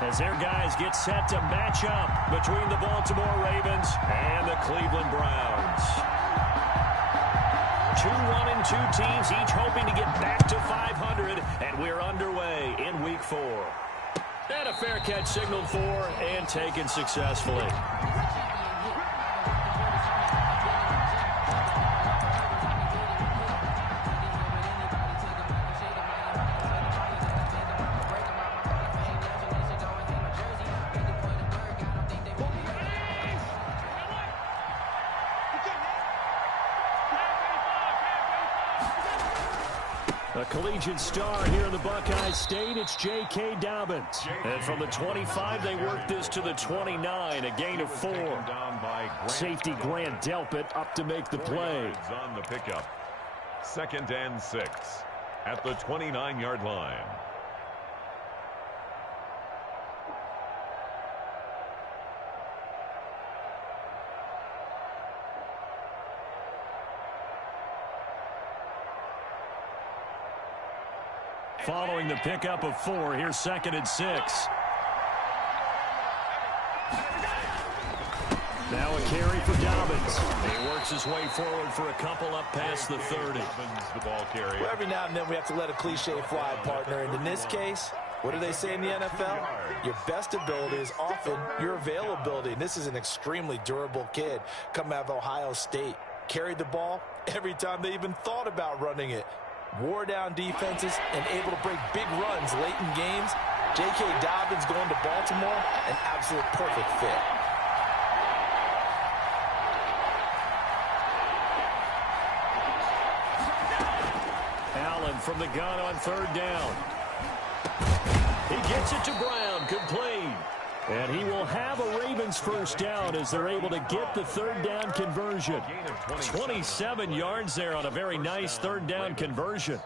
as their guys get set to match up between the Baltimore Ravens and the Cleveland Browns. 2-1 and 2 teams, each hoping to get back to 500, and we're underway in Week 4. And a fair catch signaled for and taken successfully. A collegiate star here in the Buckeye State, it's J.K. Dobbins. And from the 25, they work this to the 29, a gain of 4. Safety Grant Delpit up to make the play. On the pickup. 2nd and 6 at the 29-yard line. Following the pickup of 4, here's 2nd and 6. Now a carry for Dobbins. He works his way forward for a couple up past the 30. The ball carrier. Well, every now and then we have to let a cliche fly, partner. And in this case, what do they say in the NFL? Your best ability is often your availability. And this is an extremely durable kid coming out of Ohio State. Carried the ball every time they even thought about running it. Wore down defenses and able to break big runs late in games. J.K. Dobbins going to Baltimore, an absolute perfect fit. Allen from the gun on 3rd down. He gets it to Brown, complete. And he will have a Ravens first down as they're able to get the 3rd down conversion. 27 yards there on a very nice 3rd down conversion.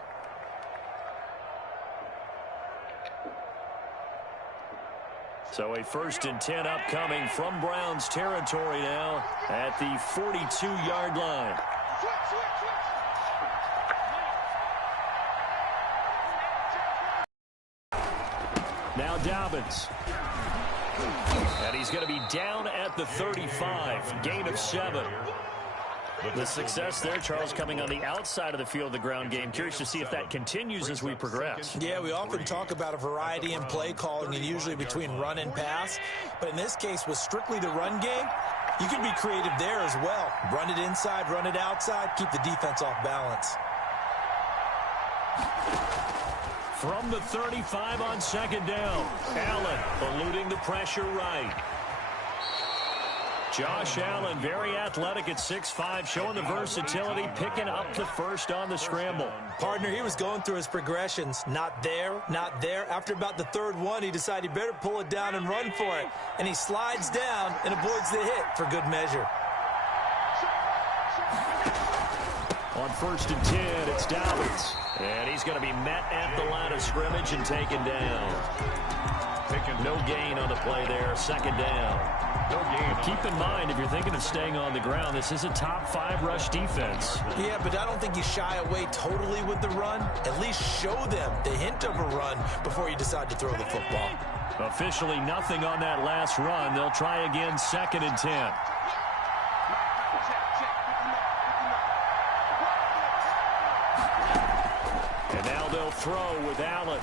So a 1st and 10 upcoming from Browns territory now at the 42-yard line. Now Dobbins. And he's going to be down at the 35. Gain of 7. The success there, Charles, coming on the outside of the field of the ground game. Curious to see if that continues as we progress. Yeah, we often talk about a variety in play calling and usually between run and pass. But in this case, with strictly the run game, you can be creative there as well. Run it inside, run it outside, keep the defense off balance. From the 35 on 2nd down, Allen eluding the pressure right. Josh Allen, very athletic at 6'5", showing the versatility, picking up the first on the scramble. Partner, he was going through his progressions. Not there, not there. After about the 3rd one, he decided he better pull it down and run for it. And he slides down and avoids the hit for good measure. On 1st and 10, it's Dobbins. And he's going to be met at the line of scrimmage and taken down. No gain on the play there. 2nd down. No gain. Keep in mind, if you're thinking of staying on the ground, this is a top 5 rush defense. Yeah, but I don't think you shy away totally with the run. At least show them the hint of a run before you decide to throw the football. Officially nothing on that last run. They'll try again 2nd and 10. And now they'll throw with Allen.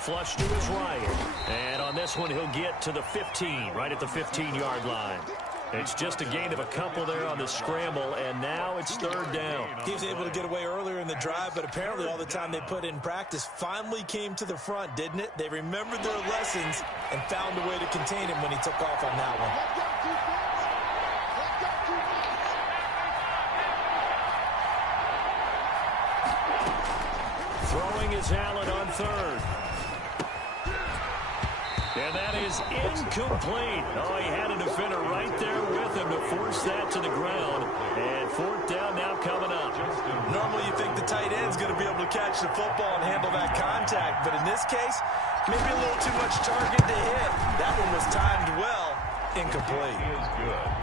Flush to his right. And on this one, he'll get to the 15, right at the 15-yard line. It's just a gain of a couple there on the scramble, and now it's 3rd down. He was able to get away earlier in the drive, but apparently all the time they put in practice finally came to the front, didn't it? They remembered their lessons and found a way to contain him when he took off on that one. Throwing is Allen on 3rd. And that is incomplete. Oh, he had a defender right there with him to force that to the ground. And 4th down now coming up. Normally you think the tight end's going to be able to catch the football and handle that contact. But in this case, maybe a little too much target to hit. That one was timed well. Incomplete.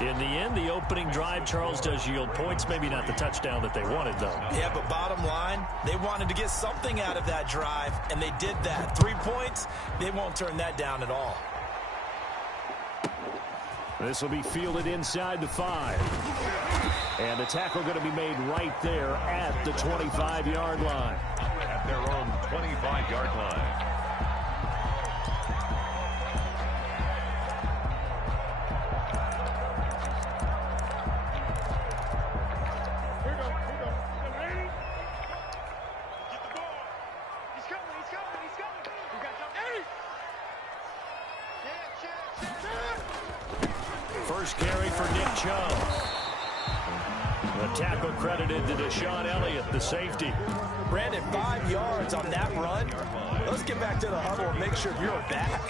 In the end, the opening drive, Charles, does yield points. Maybe not the touchdown that they wanted, though. Yeah, but bottom line, they wanted to get something out of that drive, and they did that. 3 points, they won't turn that down at all. This will be fielded inside the 5. And the tackle going to be made right there at the 25-yard line. At their own 25-yard line. First carry for Nick Chubb. The tackle credited to Deshaun Elliott, the safety. Brandon, 5 yards on that run. Let's get back to the huddle and make sure you're back.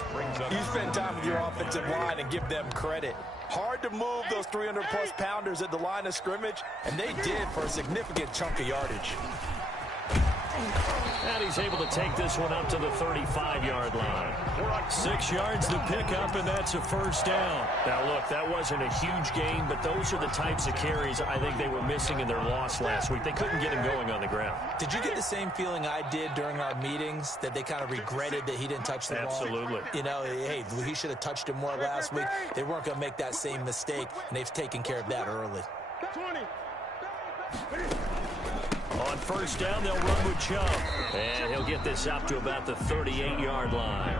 You spend time with your offensive line and give them credit. Hard to move those 300-plus pounders at the line of scrimmage, and they did for a significant chunk of yardage. And he's able to take this one up to the 35-yard line. 6 yards to pick up, and that's a first down. Now, look, that wasn't a huge gain, but those are the types of carries I think they were missing in their loss last week. They couldn't get him going on the ground. Did you get the same feeling I did during our meetings, that they kind of regretted that he didn't touch the ball? Absolutely. You know, hey, he should have touched him more last week. They weren't going to make that same mistake, and they've taken care of that early. 20. On first down, they'll run with Chubb. And he'll get this up to about the 38-yard line.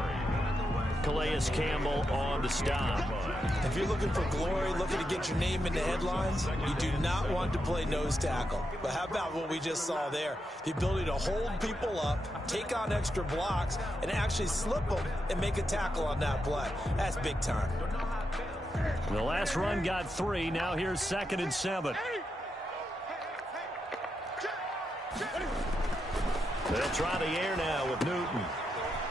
Calais Campbell on the stop. If you're looking for glory, looking to get your name in the headlines, you do not want to play nose tackle. But how about what we just saw there? The ability to hold people up, take on extra blocks, and actually slip them and make a tackle on that play. That's big time. The last run got 3. Now here's 2nd and 7. They'll try the air now with Newton.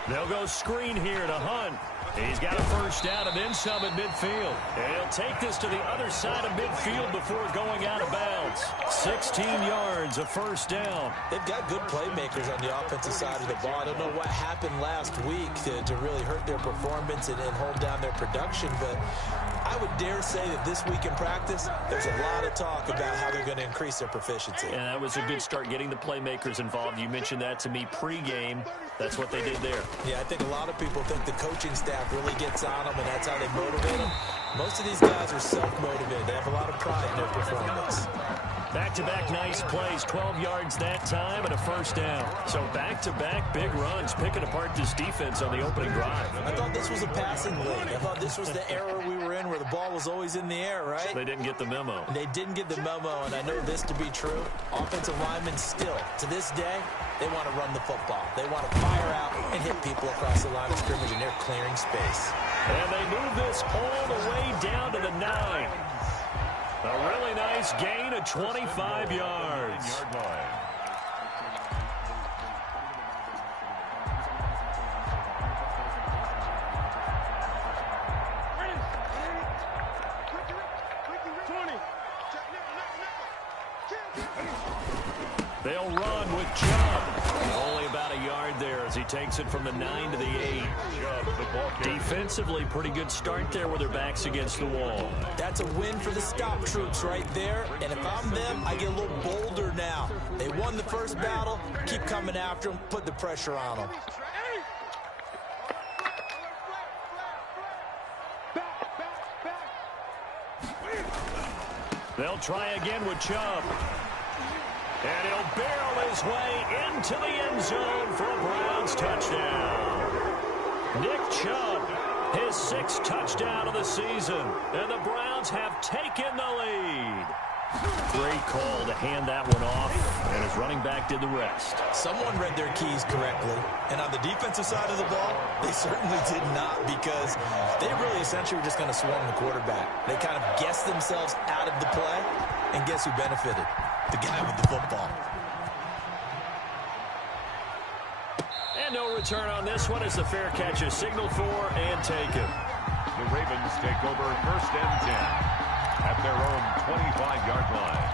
They'll go screen here to Hunt. He's got a first down and then some at midfield. And he'll take this to the other side of midfield before going out of bounds. 16 yards, a first down. They've got good playmakers on the offensive side of the ball. I don't know what happened last week to really hurt their performance and hold down their production, but I would dare say that this week in practice, there's a lot of talk about how they're going to increase their proficiency. And that was a good start, getting the playmakers involved. You mentioned that to me pregame. That's what they did there. Yeah, I think a lot of people think the coaching staff really gets on them, and that's how they motivate them. Most of these guys are self-motivated. They have a lot of pride in their performance. Back-to-back nice plays, 12 yards that time and a first down. So back-to-back big runs, picking apart this defense on the opening drive. I thought this was a passing league. I thought this was the era we were in where the ball was always in the air, right? They didn't get the memo. They didn't get the memo, and I know this to be true. Offensive linemen still, to this day, they want to run the football. They want to fire out and hit people across the line of scrimmage, and they're clearing space. And they move this all the way down to the 9. A really nice gain of 25 yards. They'll run with Chubb. Only about a yard there as he takes it from the 9 to the 8. Defensively, pretty good start there with their backs against the wall. That's a win for the stop troops right there. And if I'm them, I get a little bolder now. They won the first battle. Keep coming after them. Put the pressure on them. They'll try again with Chubb. And he'll barrel his way into the end zone for a Browns touchdown. Nick Chubb, his 6th touchdown of the season. And the Browns have taken the lead. Great call to hand that one off, and his running back did the rest. Someone read their keys correctly, and on the defensive side of the ball, they certainly did not, because they really essentially were just going to swarm the quarterback. They kind of guessed themselves out of the play, and guess who benefited? The guy with the football. And no return on this one as the fair catch is signaled for and taken. The Ravens take over 1st and 10 at their own 25-yard line.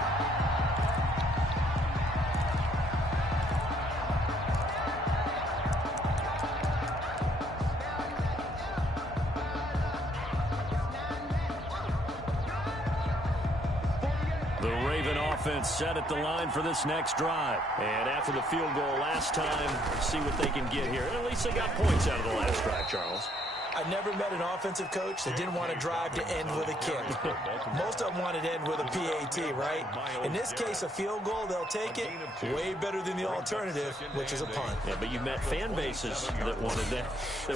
The Raven offense set at the line for this next drive. And after the field goal last time, see what they can get here. And at least they got points out of the last drive, Charles. I never met an offensive coach that didn't want to drive to end with a kick. Most of them wanted to end with a PAT, right? In this case, a field goal, they'll take it. Way better than the alternative, which is a punt. Yeah, but you met fan bases that wanted that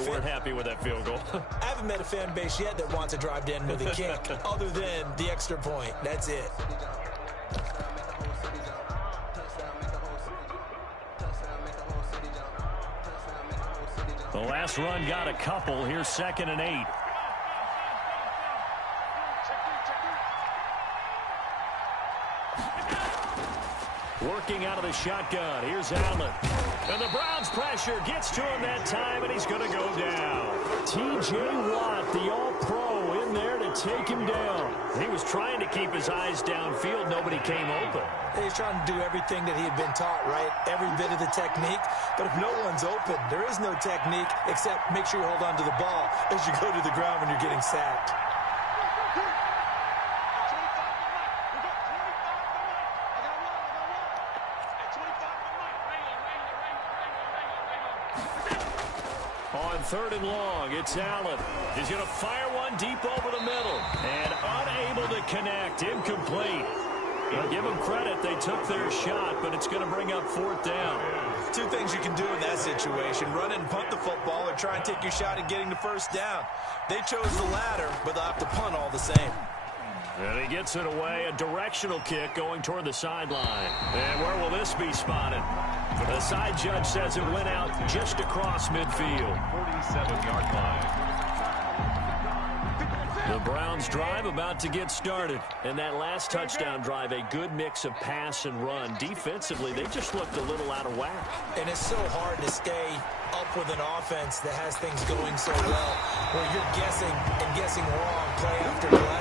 weren't happy with that field goal. I haven't met a fan base yet that wants to drive to end with a kick, other than the extra point. That's it. The last run got a couple. Here's 2nd and 8. Working out of the shotgun. Here's Allen. And the Browns pressure gets to him that time, and he's going to go down. T.J. Watt, the All-Pro, in there to take him down. He was trying to keep his eyes downfield. Nobody came open. He's trying to do everything that he had been taught, right? Every bit of the technique. But if no one's open, there is no technique except make sure you hold on to the ball as you go to the ground when you're getting sacked. On 3rd and long, it's Allen. He's going to fire one deep over the middle. And unable to connect. Incomplete. I'll give them credit. They took their shot, but it's going to bring up 4th down. Two things you can do in that situation. Run it and punt the football, or try and take your shot at getting the 1st down. They chose the latter, but they'll have to punt all the same. And he gets it away. A directional kick going toward the sideline. And where will this be spotted? The side judge says it went out just across midfield. 47-yard line. The Browns drive about to get started. And that last touchdown drive, a good mix of pass and run. Defensively, they just looked a little out of whack. And it's so hard to stay up with an offense that has things going so well, where you're guessing and guessing wrong play after play.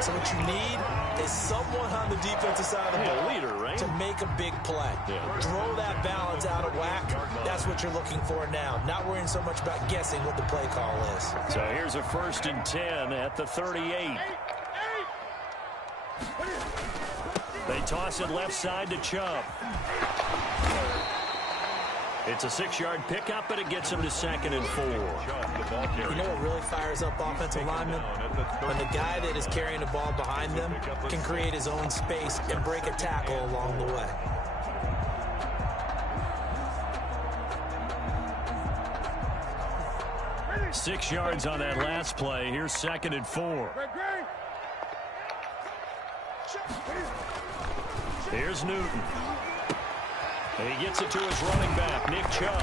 So what you need is someone on the defensive side of the ball, leader, right? to make a big play. Throw that balance out of whack. That's what you're looking for now. Not worrying so much about guessing what the play call is. So here's a 1st and 10 at the 38. They toss it left side to Chubb. It's a 6-yard pickup, but it gets him to 2nd and 4. You know what really fires up offensive linemen? When the guy that is carrying the ball behind them can create his own space and break a tackle along the way. Six yards on that last play. Here's 2nd and 4. Here's Newton. He gets it to his running back, Nick Chubb.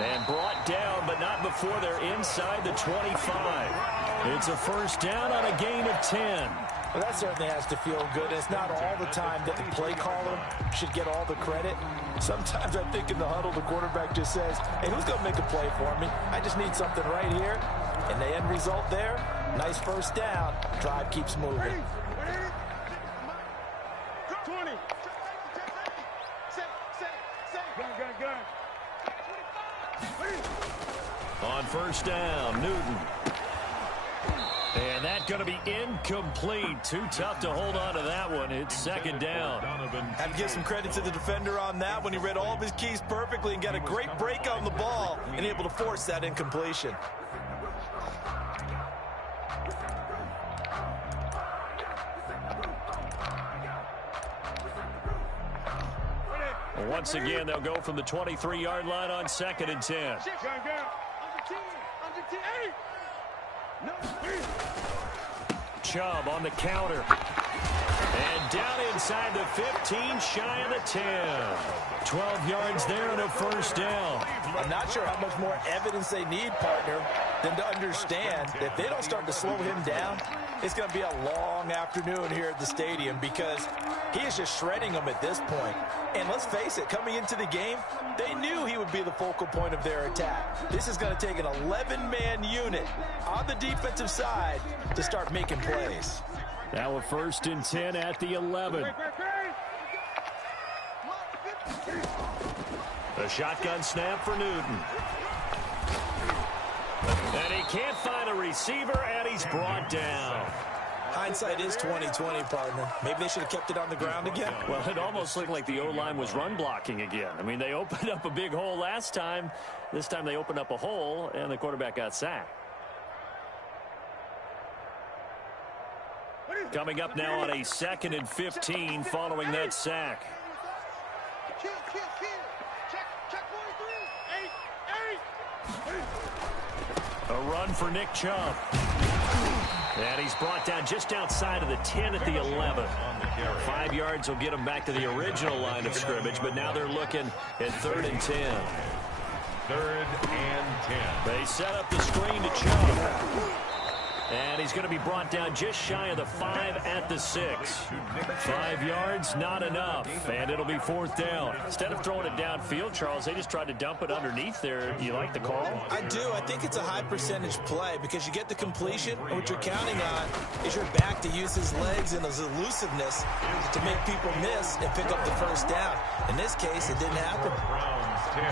And brought down, but not before they're inside the 25. It's a 1st down on a gain of 10. Well, that certainly has to feel good. It's not all the time that the play caller should get all the credit. Sometimes I think in the huddle, the quarterback just says, hey, who's going to make a play for me? I just need something right here. And the end result there, nice 1st down. Drive keeps moving. On 1st down, Newton. And that's going to be incomplete. Too tough to hold on to that one. It's 2nd down. Have to give some credit to the defender on that when he read all of his keys perfectly and got a great break on the ball and able to force that incompletion. Once again, they'll go from the 23-yard line on 2nd and 10. Chubb on the counter. And down inside the 15, shy of the 10. 12 yards there and a 1st down. I'm not sure how much more evidence they need, partner, than to understand that if they don't start to slow him down, it's going to be a long afternoon here at the stadium because he is just shredding them at this point. And let's face it, coming into the game, they knew he would be the focal point of their attack. This is going to take an 11-man unit on the defensive side to start making plays. Now a 1st and 10 at the 11. A shotgun snap for Newton. And he can't find a receiver, and he's brought down. Hindsight is 20/20, partner. Maybe they should have kept it on the ground again. Well, it almost looked like the O-line was run blocking again. I mean, they opened up a big hole last time. This time they opened up a hole, and the quarterback got sacked. Coming up now on a 2nd and 15 following that sack. A run for Nick Chubb. And he's brought down just outside of the 10 at the 11. 5 yards will get him back to the original line of scrimmage, but now they're looking at 3rd and 10. 3rd and 10. They set up the screen to Chubb. And he's going to be brought down just shy of the 5 at the 6. 5 yards, not enough. And it'll be 4th down. Instead of throwing it downfield, Charles, they just tried to dump it underneath there. You like the call? I do. I think it's a high percentage play because you get the completion. And what you're counting on is your back to use his legs and his elusiveness to make people miss and pick up the 1st down. In this case, it didn't happen.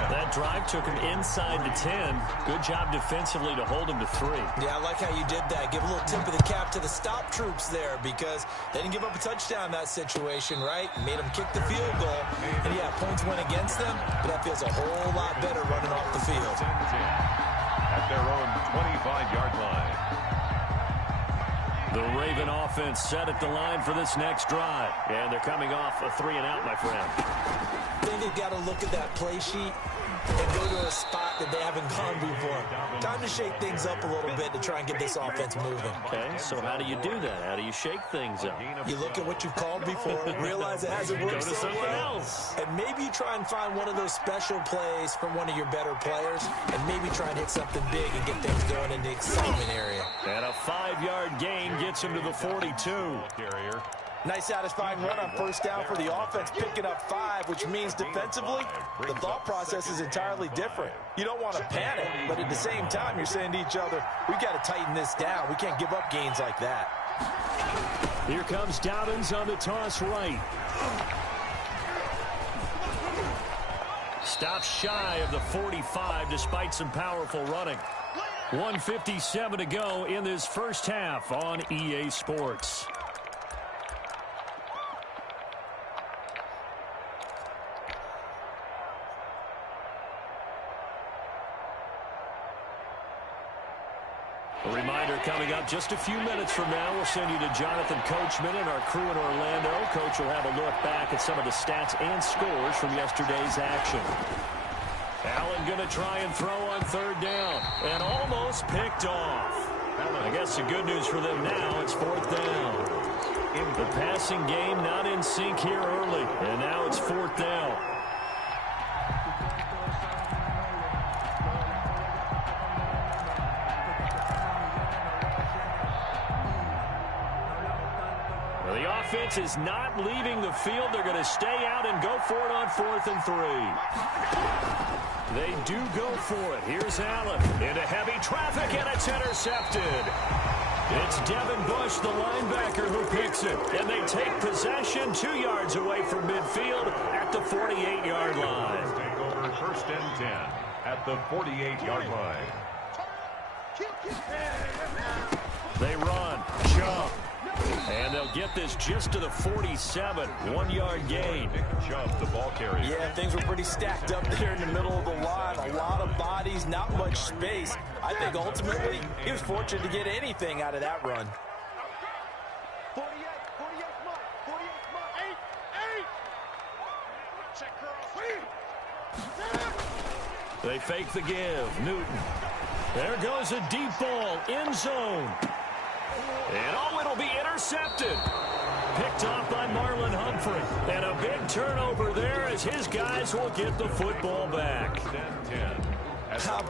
That drive took him inside the 10. Good job defensively to hold him to 3. Yeah, I like how you did that. Give a little tip of the cap to the stop troops there because they didn't give up a touchdown in that situation, right? Made them kick the field goal. And, yeah, points went against them, but that feels a whole lot better running off the field. At their own 25-yard line. The Raven offense set at the line for this next drive. And they're coming off a 3-and-out, my friend. I think they've got to look at that play sheet and go to a spot that they haven't gone before. Time to shake things up a little bit to try and get this offense moving. Okay, so how do you do that? How do you shake things up? You look at what you've called before, realize it hasn't worked Go to so something well, else. and maybe you try and find one of those special plays from one of your better players, and maybe try and hit something big and get things going in the excitement area. And a 5-yard gain gets him to the 42. Carrier. Nice satisfying run on 1st down for the offense, picking up 5, which means defensively, the thought process is entirely different. You don't want to panic, but at the same time, you're saying to each other, we've got to tighten this down. We can't give up gains like that. Here comes Dobbins on the toss right. Stops shy of the 45 despite some powerful running. 1:57 to go in this first half on EA Sports. A reminder coming up just a few minutes from now, we'll send you to Jonathan Coachman and our crew in Orlando. Coach will have a look back at some of the stats and scores from yesterday's action. Allen going to try and throw on 3rd down and almost picked off. I guess the good news for them now, it's 4th down. The passing game not in sync here early, and now it's 4th down. Offense is not leaving the field. They're going to stay out and go for it on 4th and 3. They do go for it. Here's Allen into heavy traffic, and it's intercepted. It's Devin Bush, the linebacker, who picks it. And they take possession 2 yards away from midfield at the 48-yard line. Take over 1st and 10 at the 48-yard line. They run. Chubb. And they'll get this just to the 47. 1-yard gain. Chubb, the ball carrier. Yeah, things were pretty stacked up there in the middle of the line. A lot of bodies, not much space. I think ultimately he was fortunate to get anything out of that run. They fake the give. Newton. There goes a deep ball. End zone. And oh, it'll be intercepted. Picked off by Marlon Humphrey. And a big turnover there as his guys will get the football back.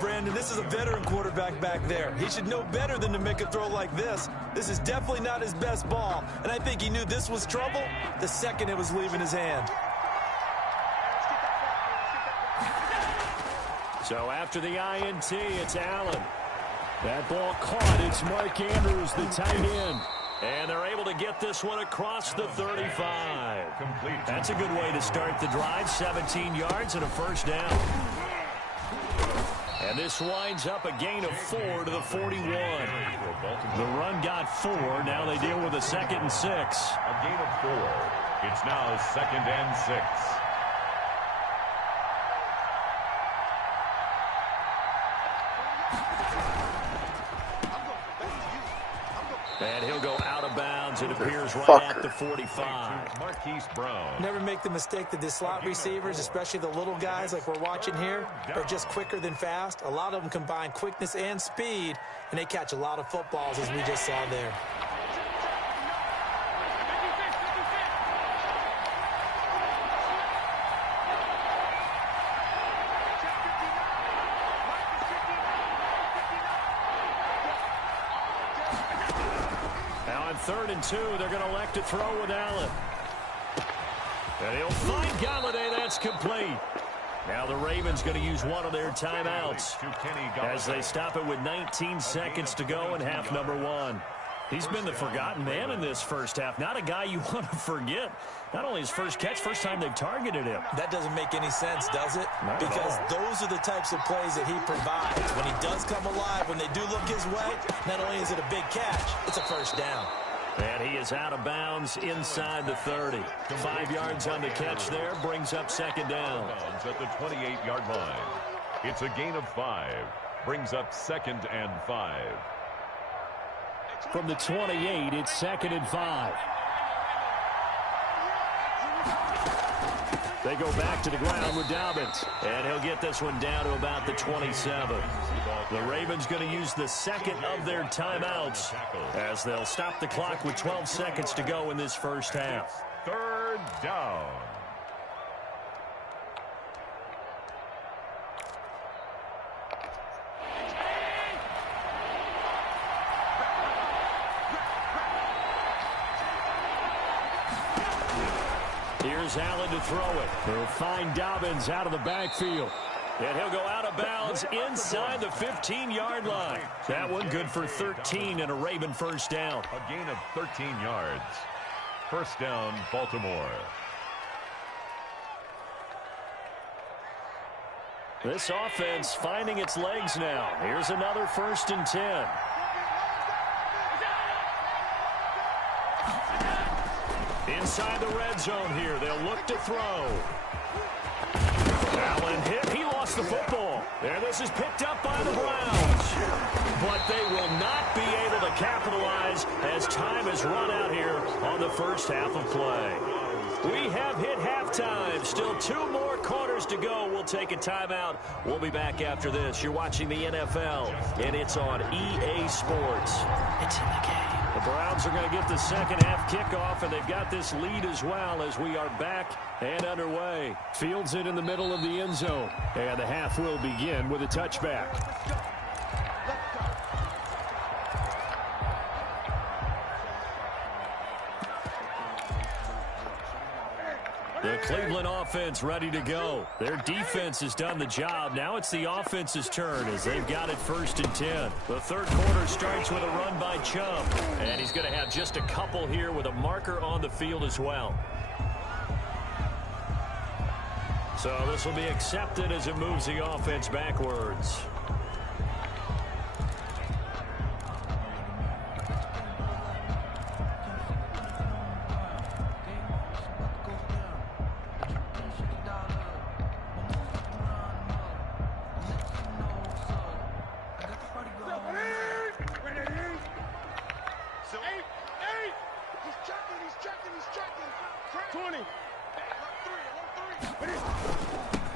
Brandon, this is a veteran quarterback back there. He should know better than to make a throw like this. This is definitely not his best ball. And I think he knew this was trouble the second it was leaving his hand. So after the INT, it's Allen. That ball caught. It's Mark Andrews, the tight end. And they're able to get this one across the 35. That's a good way to start the drive. 17 yards and a 1st down. And this winds up a gain of 4 to the 41. The run got 4. Now they deal with a 2nd and 6. A gain of 4. It's now 2nd and 6. And he'll go out of bounds. It appears right at the 45. Marquise Brown. Never make the mistake that the slot receivers, especially the little guys like we're watching here, are just quicker than fast. A lot of them combine quickness and speed, and they catch a lot of footballs, as we just saw there. Now on 3rd and 2, they're going to elect to throw with Allen. And he'll find Galladay. That's complete. Now the Ravens going to use one of their timeouts as they stop it with 19 seconds to go in half number 1. He's been the forgotten man in this first half. Not a guy you want to forget. Not only his first catch, first time they've targeted him. That doesn't make any sense, does it? Because those are the types of plays that he provides. When he does come alive, when they do look his way, not only is it a big catch, it's a first down. And he is out of bounds inside the 30. 5 yards on the catch there, brings up 2nd down. At the 28-yard line. It's a gain of 5. Brings up 2nd and 5. From the 28, it's 2nd and 5. They go back to the ground with Dobbins. And he'll get this one down to about the 27. The Ravens going to use the 2nd of their timeouts as they'll stop the clock with 12 seconds to go in this first half. 3rd down. Here's Allen to throw it. He'll find Dobbins out of the backfield. And he'll go out of bounds inside the 15-yard line. That one good for 13 and a Raven first down. A gain of 13 yards. First down, Baltimore. This offense finding its legs now. Here's another 1st and 10. Inside the red zone here. They'll look to throw. Allen hit. He lost the football. There, this is picked up by the Browns. But they will not be able to capitalize as time has run out here on the first half of play. We have hit halftime. Still 2 more quarters to go. We'll take a timeout. We'll be back after this. You're watching the NFL, and it's on EA Sports. It's in the game. The Browns are going to get the second half kickoff, and they've got this lead as well as we are back and underway. Fields it in the middle of the end zone, and the half will begin with a touchback. The Cleveland offense ready to go. Their defense has done the job. Now it's the offense's turn as they've got it 1st and 10. The third quarter starts with a run by Chubb. And he's going to have just a couple here with a marker on the field as well. So this will be accepted as it moves the offense backwards.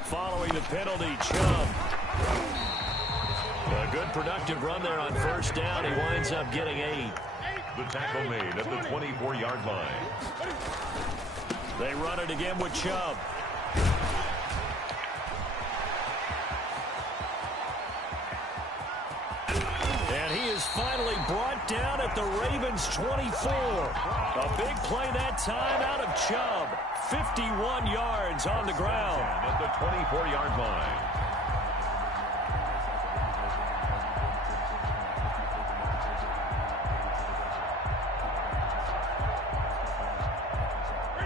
Following the penalty, Chubb. A good productive run there on first down. He winds up getting 8. The tackle made at the 24-yard line. They run it again with Chubb. And he is finally brought down at the Ravens' 24. A big play that time out of Chubb. 51 yards on the ground. At the 24-yard line.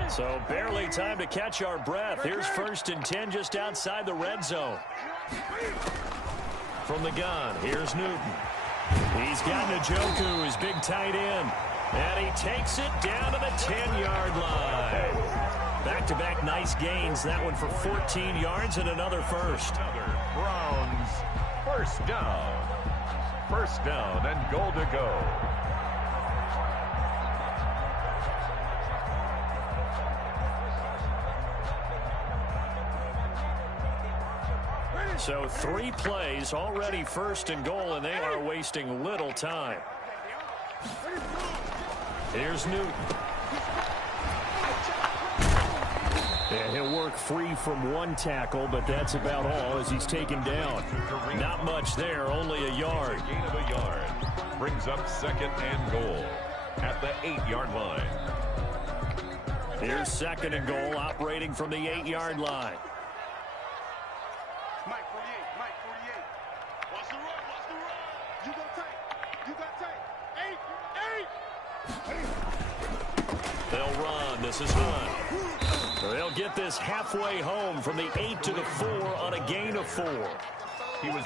So barely time to catch our breath. Here's 1st and 10 just outside the red zone. From the gun, here's Newton. He's got Njoku, his big tight end. And he takes it down to the 10-yard line. Back-to-back nice gains. That one for 14 yards and another first. Browns, first down. First down and goal to go. So 3 plays, already first and goal, and they are wasting little time. Here's Newton. And he'll work free from one tackle, but that's about all as he's taken down. Not much there, only a yard. Gain of a yard. Brings up second and goal at the 8-yard line. Here's second and goal, operating from the 8-yard line. Mike 48, Mike 48. Watch the run, watch the run. You got tight. They'll run. This is Hunt. They'll get this halfway home from the 8 to the 4 on a gain of 4.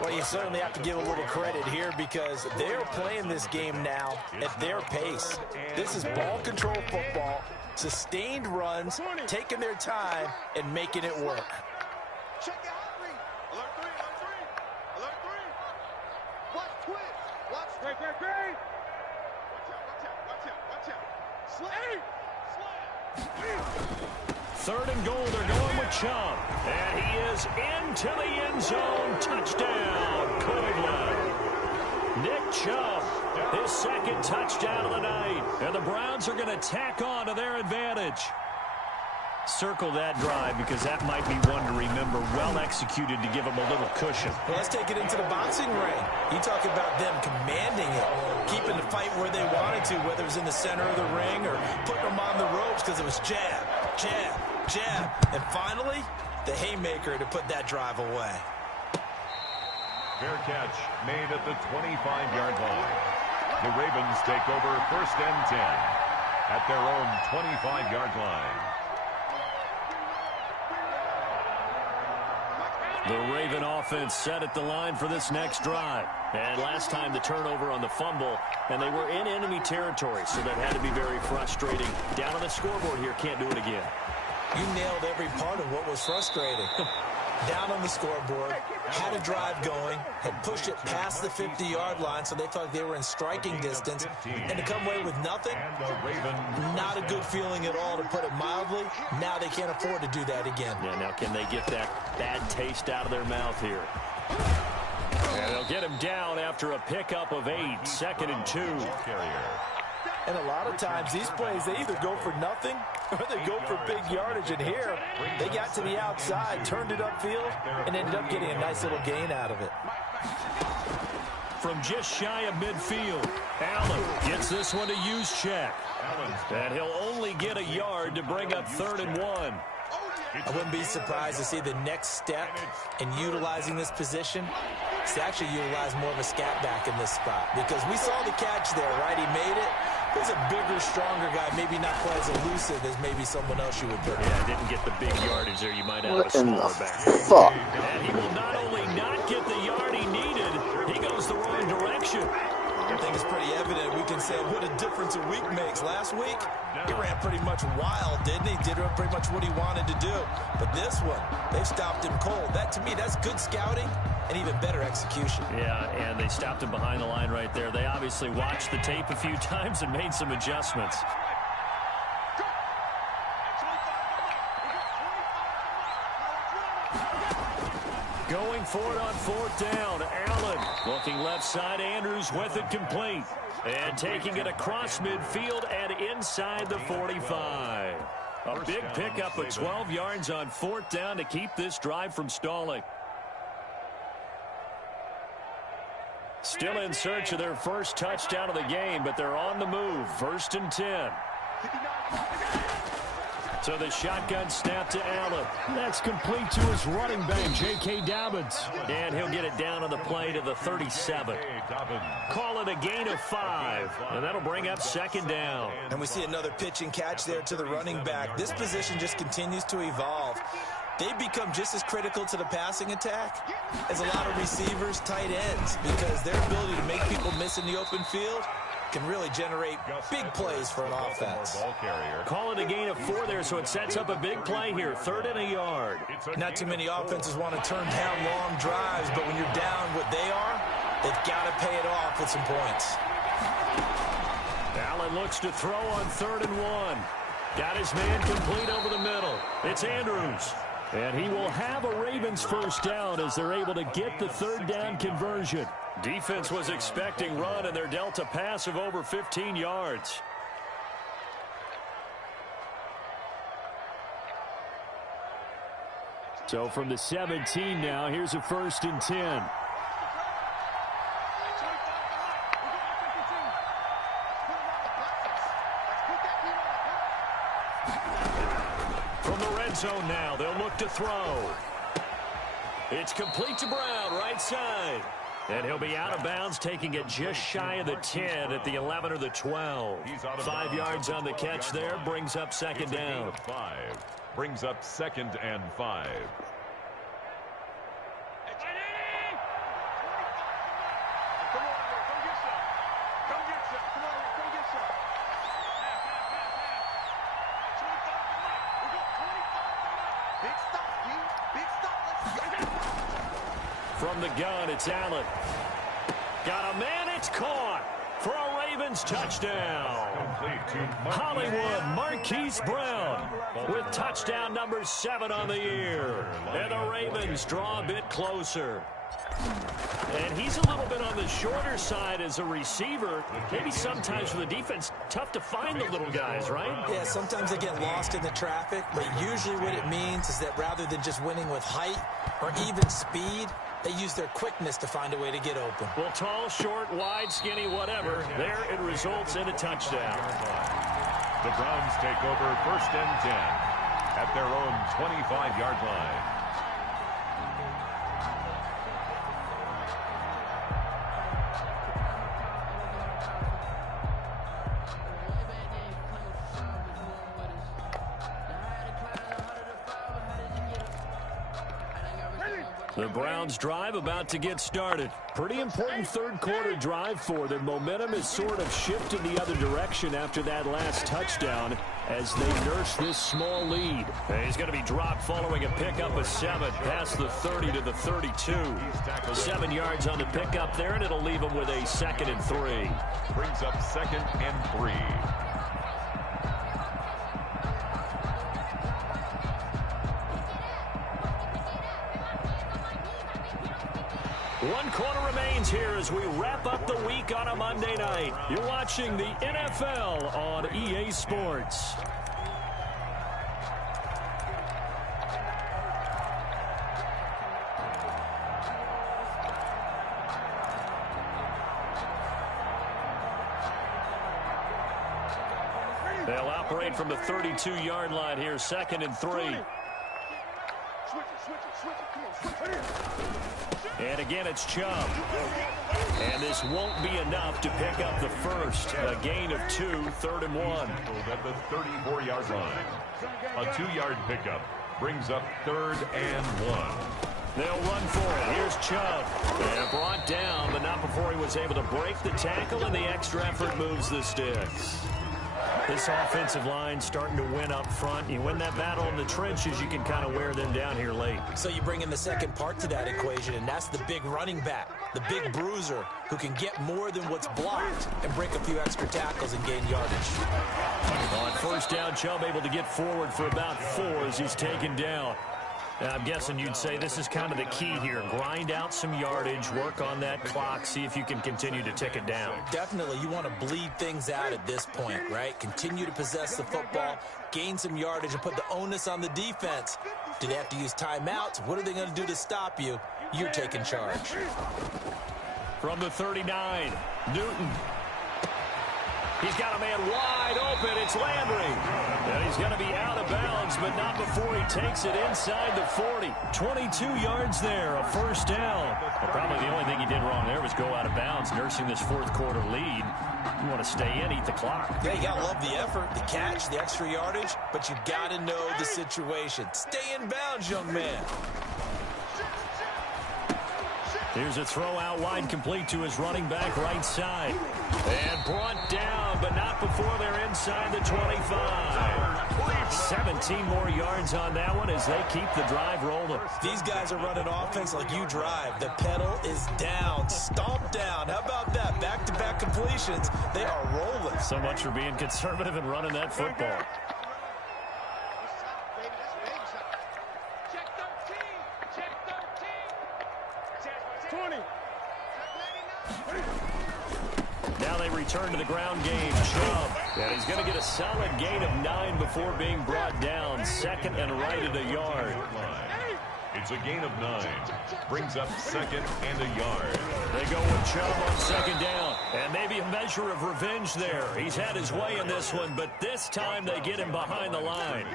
Well, you certainly have to give a little credit here because they're playing this game now at their pace. This is ball control football, sustained runs, taking their time, and making it work. Check it out. Alert 3, alert 3. Alert 3. Watch twist. Watch. Great. Watch out. Slay. Third and goal, they're going with Chubb. And he is into the end zone. Touchdown, Cleveland. Nick Chubb, his second touchdown of the night. And the Browns are going to tack on to their advantage. Circle that drive because that might be one to remember. Well executed to give them a little cushion. Well, let's take it into the boxing ring. You talk about them commanding it, keeping the fight where they wanted to, whether it was in the center of the ring or putting them on the ropes because it was jab, jab, jab. And finally, the haymaker to put that drive away. Fair catch made at the 25-yard line. The Ravens take over first and 10 at their own 25-yard line. The Raven offense set at the line for this next drive. And last time the turnover on the fumble, and they were in enemy territory, so that had to be very frustrating. Down on the scoreboard here, can't do it again. You nailed every part of what was frustrating. Down on the scoreboard, had a drive going, had pushed it past the 50-yard line, so they thought they were in striking distance, and to come away with nothing, not a good feeling at all, to put it mildly. Now they can't afford to do that again. Yeah, now can they get that bad taste out of their mouth here? And they'll get him down after a pickup of 8, second and 2. And a lot of times, these plays, they either go for nothing or they go for big yardage. And here, they got to the outside, turned it upfield, and ended up getting a nice little gain out of it. From just shy of midfield, Allen gets this one to use check. And he'll only get a yard to bring up 3rd and 1. I wouldn't be surprised to see the next step in utilizing this position is to actually utilize more of a scat back in this spot. Because we saw the catch there, right? He made it. He's a bigger, stronger guy, maybe not quite as elusive as maybe someone else you would put. Yeah, didn't get the big yardage there. You might have a smaller back. Fuck. And he will not only not get the yard he needed, he goes the wrong direction. I think it's pretty evident. We can say what a difference a week makes. Last week, he ran pretty much wild, didn't he? Did pretty much what he wanted to do. But this one, they stopped him cold. That, to me, that's good scouting and even better execution. Yeah, and they stopped him behind the line right there. They obviously watched the tape a few times and made some adjustments. Going for it on 4th down. Allen looking left side. Andrews with it complete. And taking it across midfield and inside the 45. A big pickup of 12 yards on 4th down to keep this drive from stalling. Still in search of their first touchdown of the game, but they're on the move. 1st and 10. So the shotgun snap to Allen. That's complete to his running back, J.K. Dobbins. And he'll get it down on the play to the 37. Call it a gain of 5. And that'll bring up 2nd down. And we see another pitch and catch there to the running back. This position just continues to evolve. They become just as critical to the passing attack as a lot of receivers, tight ends, because their ability to make people miss in the open field can really generate big plays for an offense. Call it a gain of 4 there, so it sets up a big play here. 3rd and a yard. Not too many offenses want to turn down long drives, but when you're down what they are, they've got to pay it off with some points. Allen looks to throw on 3rd and 1. Got his man complete over the middle. It's Andrews. And he will have a Ravens first down as they're able to get the 3rd down conversion. Defense was expecting run, and they're dealt a pass of over 15 yards. So from the 17 now, here's a 1st and 10. From the red zone now, they'll look to throw. It's complete to Brown, right side. And he'll be out of bounds, taking it just shy of the 10 at the 11 or the 12. 5 yards on the catch there, brings up 2nd down. 5. Brings up 2nd and 5. From the gun, it's Allen. Got a man, it's caught for a Ravens touchdown. Hollywood Marquise Brown with touchdown number 7 on the year. And the Ravens draw a bit closer. And he's a little bit on the shorter side as a receiver. Maybe sometimes for the defense, tough to find the little guys, right? Yeah, sometimes they get lost in the traffic, but usually what it means is that rather than just winning with height or even speed, they use their quickness to find a way to get open. Well, tall, short, wide, skinny, whatever. There it results in a touchdown. The Browns take over 1st and 10 at their own 25-yard line. The Browns drive about to get started. Pretty important 3rd quarter drive for them. Momentum has sort of shifted the other direction after that last touchdown as they nurse this small lead. And he's going to be dropped following a pickup of 7 past the 30 to the 32. 7 yards on the pickup there, and it'll leave him with a 2nd and 3. Brings up 2nd and 3. One quarter remains here as we wrap up the week on a Monday night. You're watching the NFL on EA Sports. They'll operate from the 32-yard line here, 2nd and 3. And again, it's Chubb. And this won't be enough to pick up the first. A gain of 2, 3rd and 1. At the 34-yard line. A 2-yard pickup brings up 3rd and 1. They'll run for it. Here's Chubb. And brought down, but not before he was able to break the tackle, and the extra effort moves the sticks. This offensive line starting to win up front. You win that battle in the trenches, you can kind of wear them down here late. So you bring in the second part to that equation, and that's the big running back, the big bruiser, who can get more than what's blocked and break a few extra tackles and gain yardage. On 1st down, Chubb able to get forward for about 4 as he's taken down. Now, I'm guessing you'd say this is kind of the key here. Grind out some yardage, work on that clock, see if you can continue to tick it down. Definitely, you want to bleed things out at this point, right? Continue to possess the football, gain some yardage, and put the onus on the defense. Do they have to use timeouts? What are they going to do to stop you? You're taking charge. From the 39, Newton. He's got a man wide open. It's Landry. And he's going to be out of bounds, but not before he takes it inside the 40. 22 yards there, a first down. Well, probably the only thing he did wrong there was go out of bounds, nursing this fourth quarter lead. You want to stay in, eat the clock. Yeah, you got to love the effort, the catch, the extra yardage, but you got to know the situation. Stay in bounds, young man. Here's a throw out wide, complete to his running back right side. And brought down, but not before they're inside the 25. 17 more yards on that one as they keep the drive rolling. These guys are running offense like you drive. The pedal is down, stomp down. How about that? Back-to-back completions. They are rolling. So much for being conservative and running that football. Now they return to the ground game. Chubb. And he's going to get a solid gain of 9 before being brought down. Second and right at a yard. It's a gain of 9. Brings up second and a yard. They go with Chubb on second down. And maybe a measure of revenge there. He's had his way in this one, but this time they get him behind the line.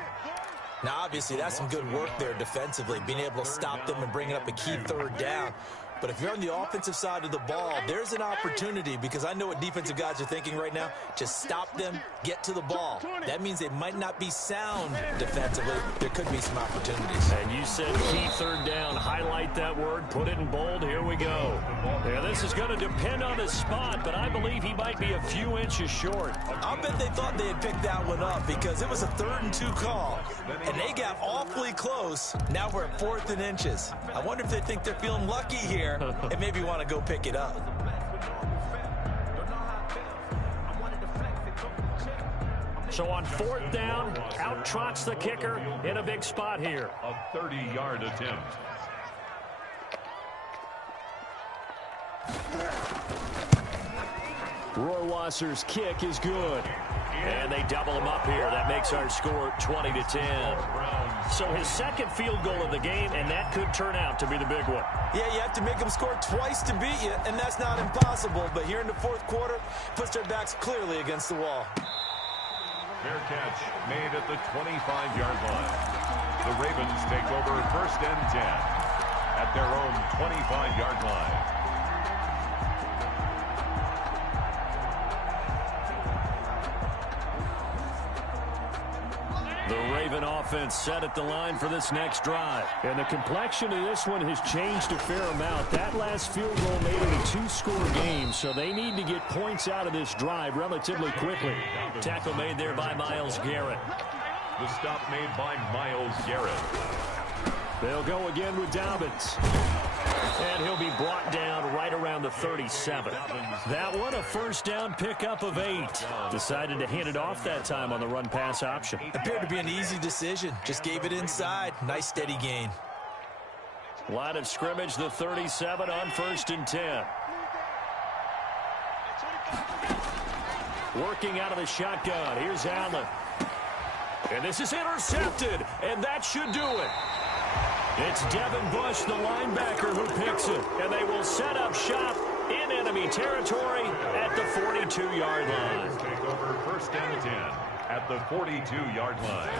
Now, obviously, that's some good work there defensively, being able to stop them and bringing up a key third down. But if you're on the offensive side of the ball, there's an opportunity, because I know what defensive guys are thinking right now. Just stop them, get to the ball. That means they might not be sound defensively. There could be some opportunities. And you said key third down. Highlight that word. Put it in bold. Here we go. Yeah, this is going to depend on his spot, but I believe he might be a few inches short. I'll bet they thought they had picked that one up because it was a 3rd and 2 call, and they got awfully close. Now we're at 4th and inches. I wonder if they think they're feeling lucky here and maybe want to go pick it up. So on 4th down, out trots the kicker in a big spot here. A 30-yard attempt. Rohrwasser's kick is good. And they double him up here. That makes our score 20-10. So his second field goal of the game, and that could turn out to be the big one. Yeah, you have to make them score twice to beat you, and that's not impossible. But here in the fourth quarter, puts their backs clearly against the wall. Fair catch made at the 25-yard line. The Ravens take over 1st and 10 at their own 25-yard line. The Raven offense set at the line for this next drive. And the complexion of this one has changed a fair amount. That last field goal made it a 2-score game, so they need to get points out of this drive relatively quickly. Tackle made there by Myles Garrett. The stop made by Myles Garrett. They'll go again with Dobbins. And he'll be brought down right around the 37. That one, a first down pickup of 8. Decided to hand it off that time on the run-pass option. Appeared to be an easy decision. Just gave it inside. Nice steady gain. Line of scrimmage, the 37 on 1st and 10. Working out of the shotgun. Here's Allen. And this is intercepted. And that should do it. It's Devin Bush, the linebacker, who picks it. And they will set up shop in enemy territory at the 42-yard line. Take over 1st and 10 at the 42-yard line.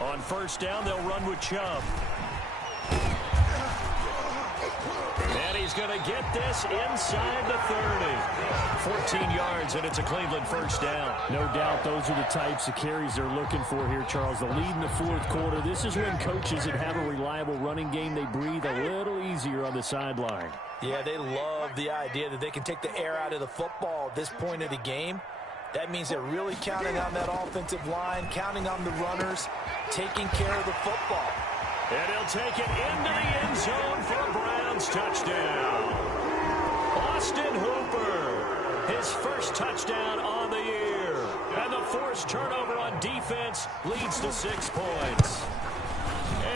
On 1st down, they'll run with Chubb. And he's going to get this inside the 30. 14 yards, and it's a Cleveland first down. No doubt those are the types of carries they're looking for here, Charles. The lead in the fourth quarter. This is when coaches that have a reliable running game, they breathe a little easier on the sideline. Yeah, they love the idea that they can take the air out of the football at this point of the game. That means they're really counting on that offensive line, counting on the runners, taking care of the football. And he'll take it into the end zone for a Browns touchdown. Austin Hooper, his first touchdown on the year. And the forced turnover on defense leads to 6 points.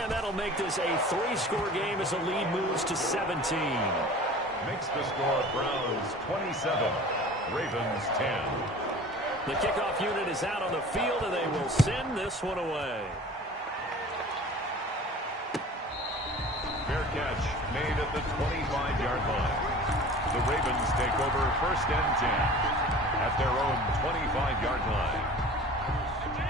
And that'll make this a 3-score game as the lead moves to 17. Makes the score Browns 27, Ravens 10. The kickoff unit is out on the field, and they will send this one away. Fair catch made at the 25-yard line. The Ravens take over 1st and 10 at their own 25-yard line.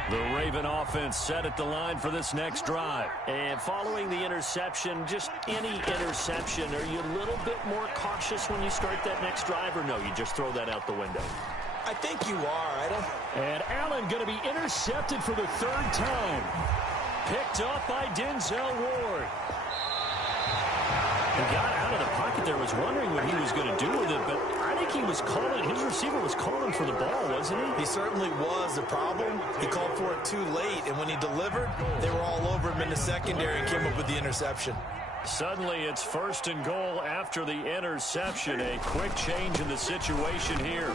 The Raven offense set at the line for this next drive. And following the interception, just any interception, are you a little bit more cautious when you start that next drive, or no, you just throw that out the window? I think you are. And Allen going to be intercepted for the 3rd time. Picked up by Denzel Ward. He got out of the pocket there, was wondering what he was going to do with it, but I think he was calling, his receiver was calling for the ball, wasn't he? He certainly was. The problem, he called for it too late, and when he delivered, they were all over him in the secondary and came up with the interception. Suddenly it's 1st and goal after the interception. A quick change in the situation here.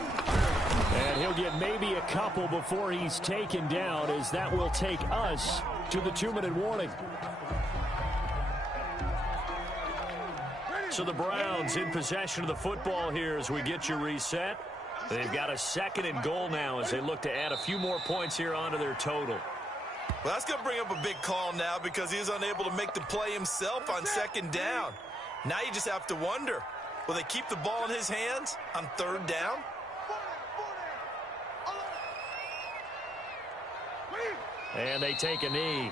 And he'll get maybe a couple before he's taken down, as that will take us to the 2-minute warning. So the Browns in possession of the football here as we get you reset. They've got a 2nd and goal now as they look to add a few more points here onto their total. Well, that's going to bring up a big call now because he was unable to make the play himself on 2nd down. Now you just have to wonder, will they keep the ball in his hands on 3rd down? And they take a knee.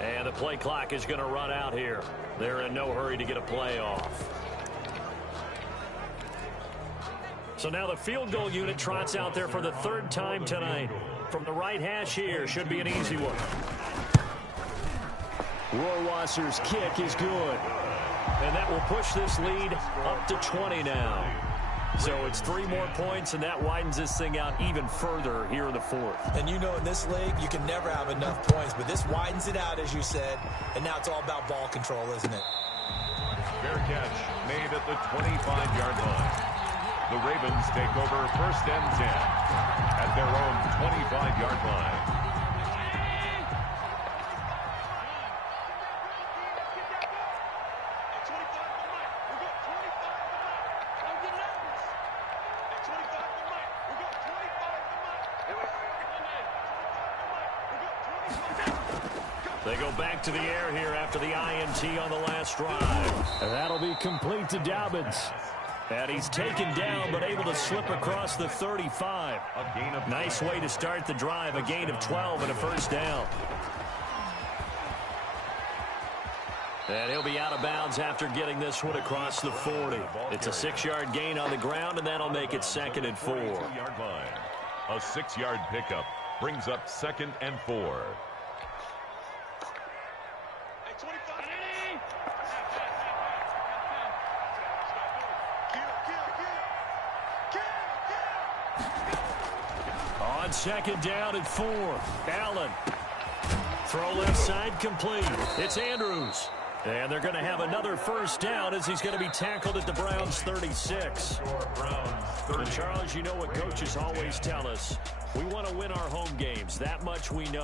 And the play clock is going to run out here. They're in no hurry to get a play off. So now the field goal unit trots out there for the 3rd time tonight. From the right hash here, should be an easy one. Rohrwasser's kick is good. And that will push this lead up to 20 now. So it's 3 more points, and that widens this thing out even further here in the 4th. And you know, in this league, you can never have enough points, but this widens it out, as you said, and now it's all about ball control, isn't it? Fair catch made at the 25-yard line. The Ravens take over 1st and 10 at their own 25-yard line. They go back to the air here after the INT on the last drive. And that'll be complete to Dobbins. And he's taken down, but able to slip across the 35. Nice way to start the drive. A gain of 12 and a 1st down. And he'll be out of bounds after getting this one across the 40. It's a 6-yard gain on the ground, and that'll make it 2nd and 4. A 6-yard pickup brings up 2nd and 4. On 2nd down and 4. Allen. Throw left side complete. It's Andrews. And they're going to have another 1st down as he's going to be tackled at the Browns 36. And Charles, you know what coaches always tell us. We want to win our home games. That much we know.